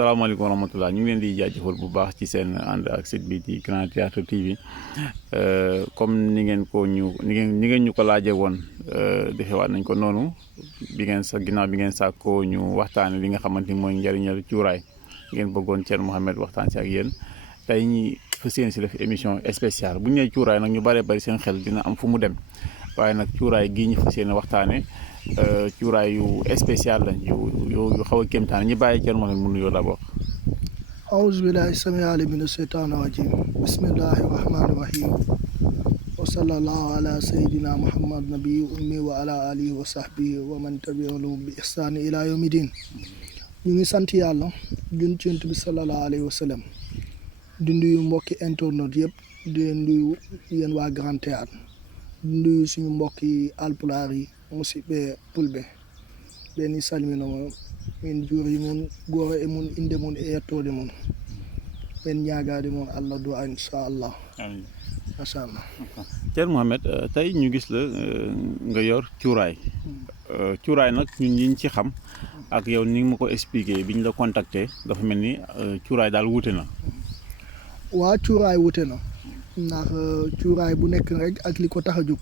asalaamaaleykum wa rahmatulah ñu ngi leen di jaajëfal bu baax ci seen ànd ak site bi di Grand Théâtre TV comme ni ngeen ñu ko laajee woon defewaat nañ ko noonu ginnaaw bi ngeen sàkkoo ñu waxtaane li nga xamante ni mooy njëriñal cuuraay ngeen bëggoon Thierno Mohamed waxtaan si ak yéen tey ñi fas yéene si def émission spéciale bu ñu nee cuuraay nag ñu bëree bëri seen xel dina am fu mu dem waaye nag cuuraay gii ñu fas yéene waxtaane cuuraay yu spécial lañ yu xaw a kéemtaan ñi bàyyi Thierno Mohamed mu nuyoo d'abord. أعوذ بالله السميع العليم من الشيطان الرجيم بسم الله الرحمن الرحيم وصلى الله على سيدنا محمد نبي أمي وعلى آله وصحبه ومن تبعهم بإحسان إلى يوم الدين ñu ngi sant yàlla jun ci Yonent bi sallallahu alayhi wa sallam di nuyu mbokki internet yëpp di nuyu yéen waa Grand Théâtre di nuyu suñu mbokki alpulaar yi musidɓe pulɓe ɓeni salminoma min juuri mon gooro e mon inde mon e yettode mon ɓen ñaagade mon Allah du'a inchallah machallah Thierno Mohamed tey ñu gis la nga yor cuuraay cuuraay nag ñun ñiñ ci xam ak yow ni ma ko expliqué bi ñu la contacté dafa mel ni cuuraay daal wute na waa cuuraay wute na ndax cuuraay bu nekk rek ak li ko tax a jóg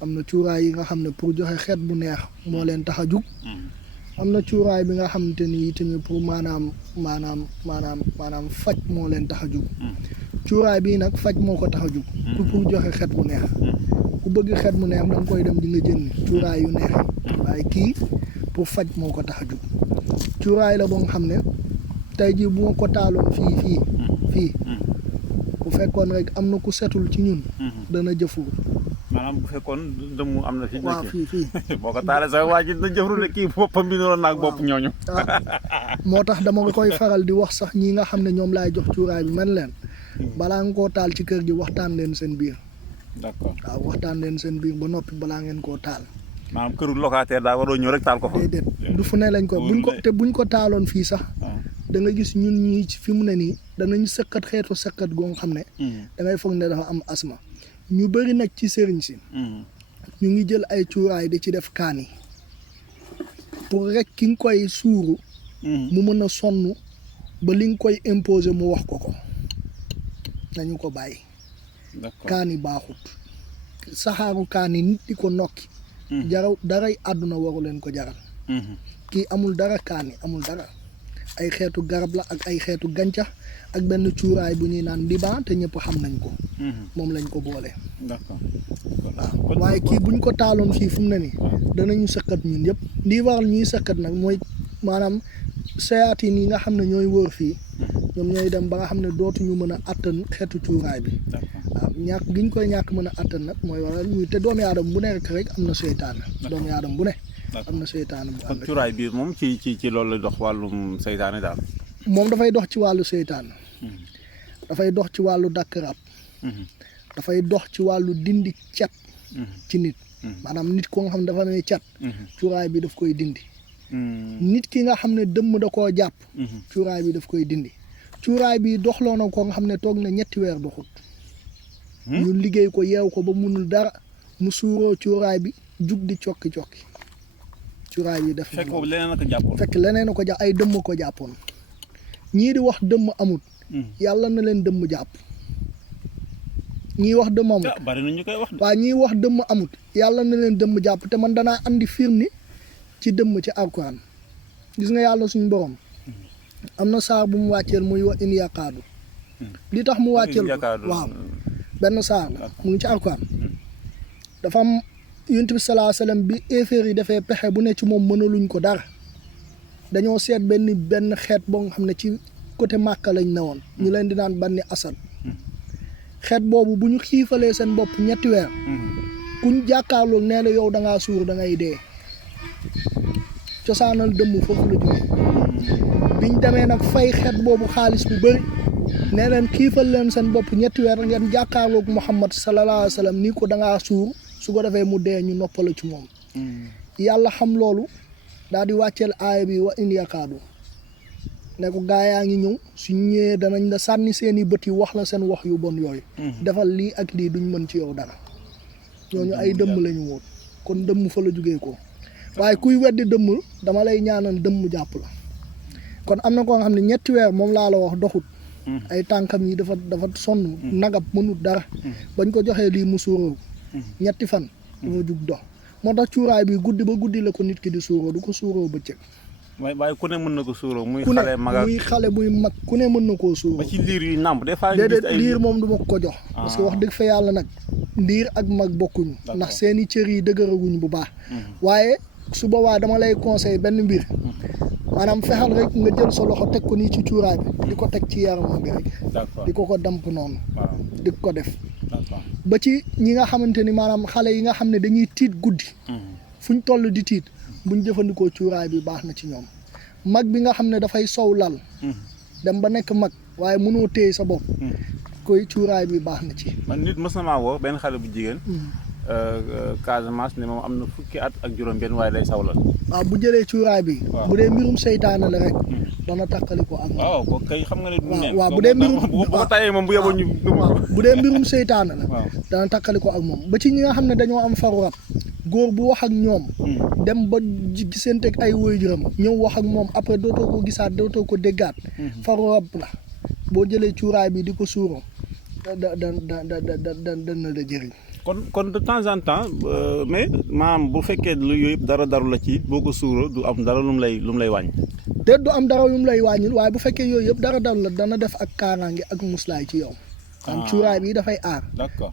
am na cuuraay yi nga xam ne pour joxe xeet bu neex moo leen tax a jóg am na cuuraay bi nga xamante ni tamit pour maanaam faj moo leen tax a jóg cuuraay bii nag faj moo ko tax a jóg du pour joxe xeet bu neex ku bëgg xeet bu neex da nga koy dem di nga jënd cuuraay yu neex waaye kii pour faj moo ko tax a jóg cuuraay la ba nga xam ne tey jii bu ma ko taaloon fii bu fekkoon rek am na ku setul ci ñun dana jëfur maanaam bu fekkoon dëmm am na fi waaw fii boo ko taalee sax waa ji na jëfru de kii boppam bi noonu naag bopp ñooñu moo tax dama koy faral di wax sax ñi nga xam ne ñoom laay jox cuuraay bi man leen balaa nga koo taal ci kër gi waxtaan leen seen biir d'accord waaw waxtaan leen seen biir ba noppi balaa ngeen koo taal maanaam këru locataire daa waroo ñëw rek taal ko fa déedéet du fu ne lañ ko buñ ko taaloon fii sax da nga gis ñun ñii fi mu ne nii danañ sëkkat xeetu sëkkat goo nga xam ne da ngay foog ne dafa am asma ñu bëri nag ci sëriñ si ñu ngi jël ay cuuraay di ci def kaani pour rek ki nga koy suuru mu mën a sonn ba li nga koy imposer mu wax ko nañu ko bàyyi kaani baaxut saxaaru kaani nit di ko nokki jaraw daray àdduna waru leen ko jaral kii amul dara kaani amul dara ay xeetu garab la ak ay xeetu gàncax ak benn cuuraay bu ñuy naan diban te ñëpp xam nañ ko moom lañ ko boole d'accord waaw waaye kii buñ ko taaloon fii fu mu ne nii danañu sëkkat ñun yëpp lii waral ñuy sëkkat nag mooy maanaam sayaatin yi nga xam ne ñooy wóor fii ñoom ñooy dem ba nga xam ne dootuñu mën a attan xeetu cuuraay bi waaw ñàkk giñ koy ñàkk mën a attan nag mooy waral ñuy te doomu aadama bu ne rek am na seytaane doomu aadama bu ne am na seytaane bu ànd cuuraay bi moom ci loolu la dox wàllum seytaane daal moom dafay dox ci wàllu seytaane dafay dox ci wàllu dakk rab dafay dox ci wàllu dindi cat ci nit maanaam nit ko nga xam ne dafa ne cat cuuraay bi daf koy dindi nit ki nga xam ne dëmm da koo jàpp cuuraay bi daf koy dindi cuuraay bi doxloo na ko nga xam ne toog na 3 weer doxut ñu liggéey ko yeew ko ba munul dara mu suuroo cuuraay bi jug di cokki-cokki cuuraay bi def fekk leneen a ko jàpp ay dëmm ko jàppoon ñii di wax dëmm amut yàlla na leen dëmm jàpp ñii wax dëmm amut bari na ñu koy wax waaw ñii wax dëmm amut yàlla na leen dëmm jàpp te man danaa andi firni ci dëmm ci alquran gis nga yàlla suñu borom am na saar bu mu wàcceel muy wa in yaqaadu li tax mu wàcceel waaw benn saar la mu ngi ci alquran dafa am Yonent bi sallallahu alayhi wasallam bi éeféer yi defee pexe bu ne ci moom mënaluñ ko dara dañoo seet benn xeet boo nga xam ne ci côté Màkka lañ newoon ñu leen di naan Bani Asad xeet boobu bu ñu xiifalee seen bopp 3 weer kuñ jàkkaarloo nee la yow da ngaa suur da ngay dee cosaanal dëmm foofu la jógee biñ demee nag fay xeet boobu xaalis bu bëri nee leen xiifal leen seen bopp 3 weer ngeen jàkkaarloog Muhammad sallallahu alayhi wasallam nii ko da ngaa suur su ko defee mu dee ñu noppala ci moom yàlla xam loolu daal di wàcceel aaya bi wa in yakaadu ne ko gaa yaa ngi ñëw suñ ñëwee danañ la sànni seeni bët yi wax la seen wax yu bon yooyu defal lii ak lii duñ mën ci yow dara ñooñu ay dëmm lañu woon kon dëmm fa la jógee ko waaye kuy weddi dëmm dama lay ñaanal dëmm jàpp la kon am na koo xam ne ñetti weer moom laa la wax doxut ay tànkam yi dafa sonn nagab mënut dara bañ ko joxee lii mu suuroo ñetti fan dafa jug dox moo tax cuuraay bi guddi ba guddi la ko nit ki di suuroo du ko suuroo bëccëg waaye ku ne mën na ko suuroo muy xale mag muy xale muy mag ku ne mën na koo suuroo ba ci liir yu nàmp des fois déedéet liir moom du ma ko jox parce que wax dëgg fa yàlla nag liir ak mag bokkuñu ndax seeni cër yi dëgëraguñ bu baax waaye su boobaa dama lay conseil benn mbir maanaam fexal rek nga jël sa loxo teg ko nii ci cuuraay bi di ko teg ci yaramam bi rek di ko damp noonu di ko def ba ci ñi nga xamante ni maanaam xale yi nga xam ne dañuy tiit guddi fuñ toll di tiit buñ jëfandikoo cuuraay bi baax na ci ñoom mag bi nga xam ne dafay sow lal dem ba nekk mag waaye mënoo téye sa bopp koy cuuraay bi baax na ci man nit mës na maa woo benn xale bu jigéen Casamance ne moom am na fukki at ak juróom benn waaye day sawlal waaw bu jëlee cuuraay bi bu dee mbirum seytaane la rek dana takkali ko ak moom waaw ko kay xam nga ne du neen waaw bu dee mbirum bu ko tayee moom bu yeboo ñu bu dee mbirum seytaane la dana takkali ko ak moom ba ci ñi nga xam ne dañoo am faru rab góor bu wax ak ñoom dem ba gisante ak ay waajuram ñëw wax ak moom après dootoo ko gisaat dootoo ko déggaat faru rab la boo jëlee cuuraay bi di ko suuroo dana la jëriñ kon de temps en temps mais maanaam bu fekkee lu yooyu yëpp dara daru la ci boo ko suuroo du am dara lu mu lay wàññi te du am dara lu mu lay wàññil waaye bu fekkee yooyu yëpp dara daru la dana def ak kaaraange ak muslaay ci yow am cuuraay bi dafay aar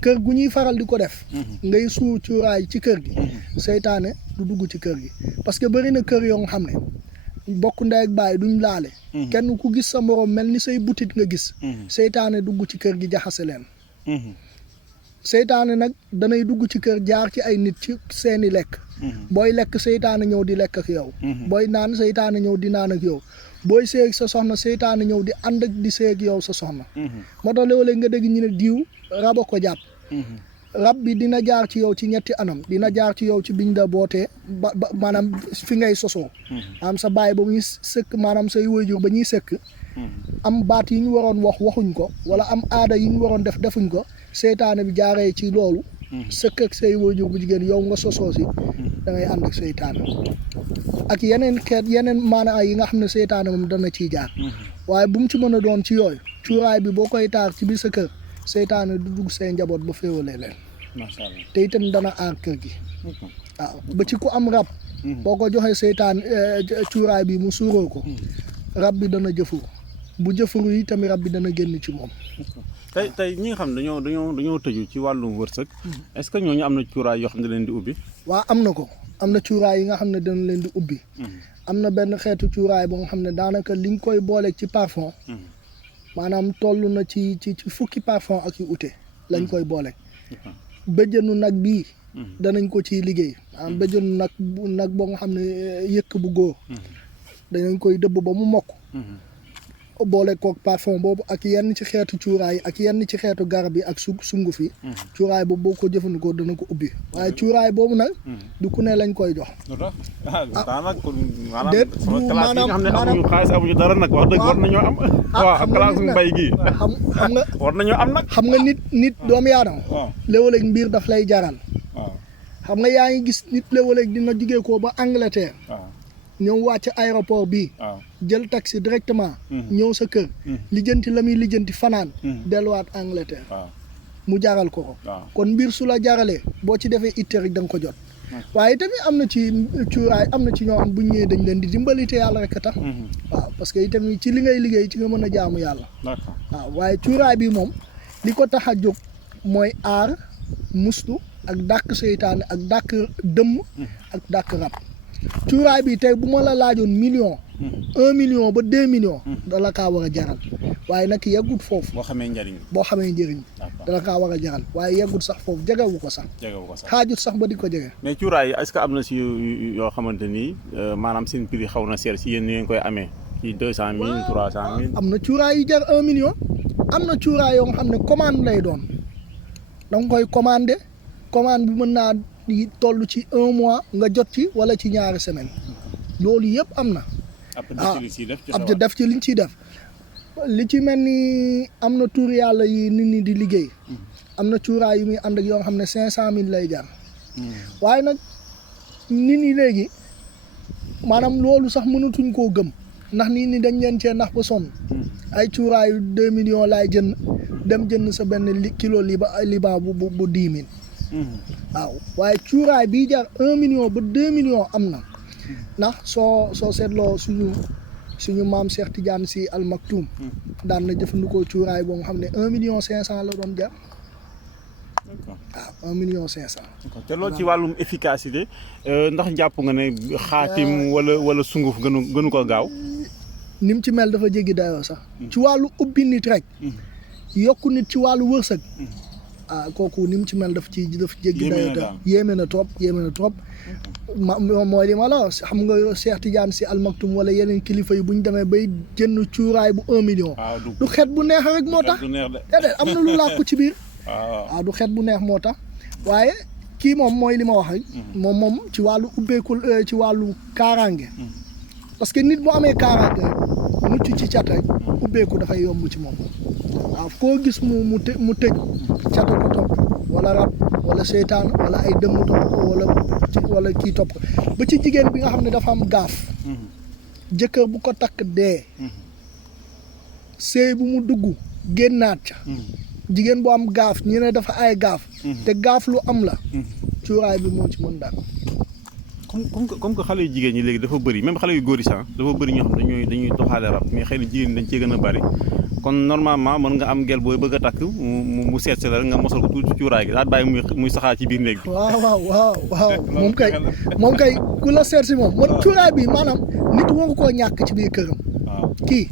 kër gu ñuy faral di ko def ngay suur cuuraay ci kër gi seytaane du dugg ci kër gi parce que bëri na kër yoo nga xam ne bokk ndey ak baay duñ laale kenn ku gis sa morom mel ni say butit nga gis seytaane dugg ci kër gi jaxase leen seytaane nag danay dugg ci kër jaar ci ay nit ci seeni lekk booy lekk seytaane ñëw di lekk ak yow booy naan seytaane ñëw di naan ak yow booy seeg sa soxna seytaane ñëw di ànd ak di seeg yow sa soxna moo tax léeg-léeg nga dégg ñu ne diw raba ko jàpp rab bi dina jaar ci yow ci ñetti anam dina jaar ci yow ci biñ la bootee ba maanaam fi ngay sosoo am sa baay ba muy sëkk maanaam say waajur ba ñuy sëkk am baat yi ñu waroon waxuñ ko wala am aada yi ñu waroon defuñ ko seytaane bi jaaree ci loolu sëkk ak say waajur bu jigéen yow nga sosoo si da ngay ànd ak seytaane ak yeneen xeet yeneen maanaa yi nga xam ne seytaane moom dana ciy jaar waaye bu mu ci mën a doon ci yooyu cuuraay bi boo koy taar ci biir sa kër seytaane du dugg say njaboot ba féewalee leen macha allah te itam dana aar kër gi waaw ba ci ku am rab boo ko joxee seytaan cuuraay bi mu suuroo ko rab bi dana jëfuru bu jëfuru yi tamit rab bi dana génn ci moom tey ñi nga xam ne dañoo tëju ci wàllum wërsëg est-ce que ñooñu am na cuuraay yoo xam ne leen di ubbi waaw am na ko am na cuuraay yi nga xam ne dana leen di ubbi am na benn xeetu cuuraay boo nga xam ne daanaka liñ koy booleeg ci parfum maanaam toll na ci fukki parfum ak yu ute lañ koy booleeg bëjjënu nag bii danañ ko ciy liggéey maanaam bëjjënu nag boo nga xam ne yëkk bu góor danañ koy dëbb ba mu mokk boole koog parfum boobu ak yenn ci xeetu cuuraay yi ak yenn ci xeetu garab yi ak sunguf yi cuuraay boobu boo ko jëfandikoo dana ko ubbi waaye cuuraay boobu nag du ku ne lañ koy jox déet maanaam amuñu xaalis amuñu dara nag wax dëgg war nañoo am waaw ak classe mbay gi xam nga war nañoo am nag xam nga nit doomu aadama léeg-léeg mbir daf lay jaral xam nga yaa ngi gis nit léeg-léeg dina jugee ko ba Angleterre ñëw wàcc aéroport bii jël taxi directement ñëw sa kër lijjanti la muy lijjanti fanaan delluwaat Angleterre mu jaral ko kon mbir su la jaralee boo ci defee itte rek da nga ko jot waaye tamit am na ci cuuraay am na ci ñoo xam bu ñu ñëwee dañ leen di dimbali te yàlla rek a tax waaw parce que itamit ci li ngay liggéey ci nga mën a jaamu yàlla waaw waaye cuuraay bi moom li ko tax a jóg mooy aar mustu ak dàq seytaane ak dàq dëmm ak dàq rab cuuraay bi tey bu ma la laajoon million 1 million ba 2 millions dala kaa war a jaral waaye nag yeggut foofu boo xamee njëriñ dala kaa war a jaral waaye yeggut sax foofu jegewu ko sax xaajut sax ba di ko jege mais cuuraay yi est-ce que am na si yoo xamante ni maanaam seen prix xaw na seer si yéen ni ngeen koy amee ci 200 000 300 000 am na cuuraay yu jar 1 million am na cuuraay yoo nga xam ne commande lay doon da nga koy commandé commande bi mën naa toll ci 1 mois nga jot ci wala ci ñaari semaine loolu yëpp am na ab def ci liñ ciy def li ci mel ni am na tur yàlla yi nit ñi di liggéey am na cuuraay yu muy ànd ak yoo xam ne 500 000 lay jar waaye nag nit ñi léegi maanaam loolu sax mënatuñ koo gëm ndax nii ni dañ leen cee nax ba sonn ay cuuraayu 2 millions laay jënd dem jënd sa benn kilo liban bu 10 000 waaw waaye cuuraay bii jar 1 million ba 2 millions am na ndax soo seetloo suñu maam Cheikh Tidiane Sy Al Maktoum daan na jëfandikoo cuuraay boo nga xam ne 1 million 500 la doon jar waaw 1 million 500. te loolu ci wàllum efficacité ndax jàpp nga ne xaatim wala sunguf gënu ko gaaw. ni mu ci mel dafa jéggi dayoo sax. ci wàllu ubbi nit rek. yokku nit ci wàllu wërsëg. kooku ni mu ci mel daf jéggi dayoo. yéeme na trop. mooy li ma la xam nga Cheikh Tidiane Sy Al Maktoum wala yeneen kilifa yi bu ñu demee bay jënd cuuraay bu 1 million. du xet bu neex rek moo tax. déedéet am na lu làkku ci biir. waaw du xet bu neex moo tax waaye kii moom mooy li ma wax rek moom ci wàllu ubbeekul ci wàllu kaaraange parce que nit bu amee kaaraange rek mucc ci cat rek ubbeeku dafay yomb ci moom waaw koo gis mu tëj cata ko topp wala rab wala seytaan wala ay dëmm topp ko wala kii topp ko ba ci jigéen bi nga xam ne dafa am gaaf jëkkër bu ko takk dee sëy bu mu dugg génnaat ca jigéen bu am gaaf ñu ne dafa ay gaaf te gaaf lu am la cuuraay bi moo ci mën daal comme que xale yu jigéen ñi léegi dafa bëri même xale yu góor yi sax dafa bëri ñoo xam dañuy doxaale rab mais xëy na jigéen ñi dañ cee gën a bëri kon normalement mën nga am gel booy bëgg a takk mu seet si la rek nga mosal ko tuuti cuuraay gi daal bàyyi muy saxaar ci biir néeg bi waaw moom kay ku la seet si moom man cuuraay bi maanaam nit waru koo ñàkk ci biir këram kii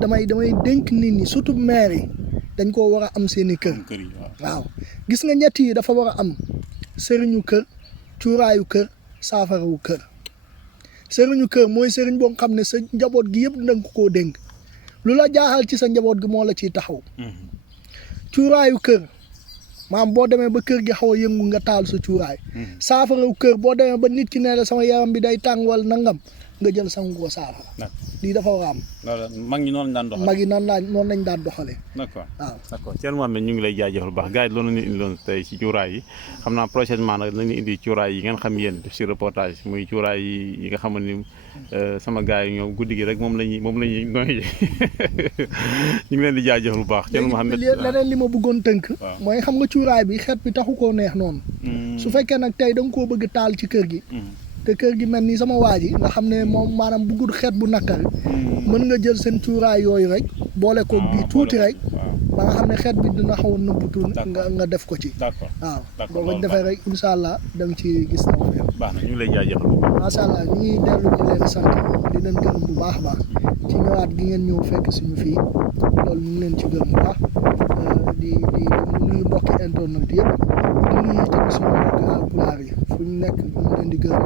damay dénk nit ñi surtout maire yi dañ koo war a am seeni kër waaw gis nga ñett yi dafa war a am sëriñu kër cuuraayu kër saafarawu kër sëriñu kër mooy sëriñ boo xam ne sa njaboot gi yëpp danga ko koo dénk lu la jaaxal ci sa njaboot gi moo la ciy taxaw cuuraayu kër maam boo demee ba kër gi xaw a yëngu nga taal sa cuuraay saafarawu kër boo demee ba nit ki ne la sama yaram bi day tàng wala nangam nga jël sangu ko saafara lii dafa war a am mag ñi noonu lañ daan doxalee mag yi noonu lañ daan doxalee d'accord waaw d'accord Thierno Mohamed ñu ngi lay jaajëfal bu baax gars yi loolu la ñu indiloon tey ci cuuraay yi xam naa prochainement nag nañu indi cuuraay yi ngeen xam yéen def si reportage muy cuuraay yi nga xam ni sama gars yi ñoom guddi gi rek moom la ñuy nooy ñu ngi leen di jaajëfal bu baax Thierno Mohamed leneen li ma bëggoon tënk mooy xam nga cuuraay bi xeet bi taxu koo neex noonu su fekkee nag tey da nga koo bëgg taal ci kër gi te kër gi mel ni sama waa ji nga xam ne moom maanaam bëggul xeet bu nakkari mën nga jël seen cuuraay yooyu rek boole ko bii tuuti rek ba nga xam ne xeet bi dina xaw a nëbbutu nga def ko ci waaw boo ko defee rek incha allah da nga ci gis taw feex baax na ñu ngi lay jaajëfal macha allah ñu ngi dellu di leen sant di leen gërëm bu baax a baax ci ñëwaat gi ngeen ñëw fekk suñu fii loolu ñu ngi leen ci gërëm bu baax di nuyu mbokki internet yëpp di nuyu tamit suñu mbokki alpulaar yi fu ñu nekk ñu ngi leen di gërëm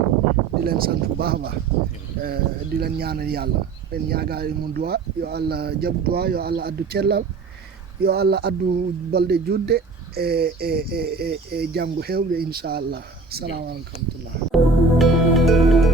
di leen sant bu baax a baax di leen ñaanal yàlla leen yaagaari mu duwa yo allah jaɓ duwa yo allah addu cellal yo allah addu balɗe judde e janngo hewɓe inchallah salamu aleykum wa rahmatullah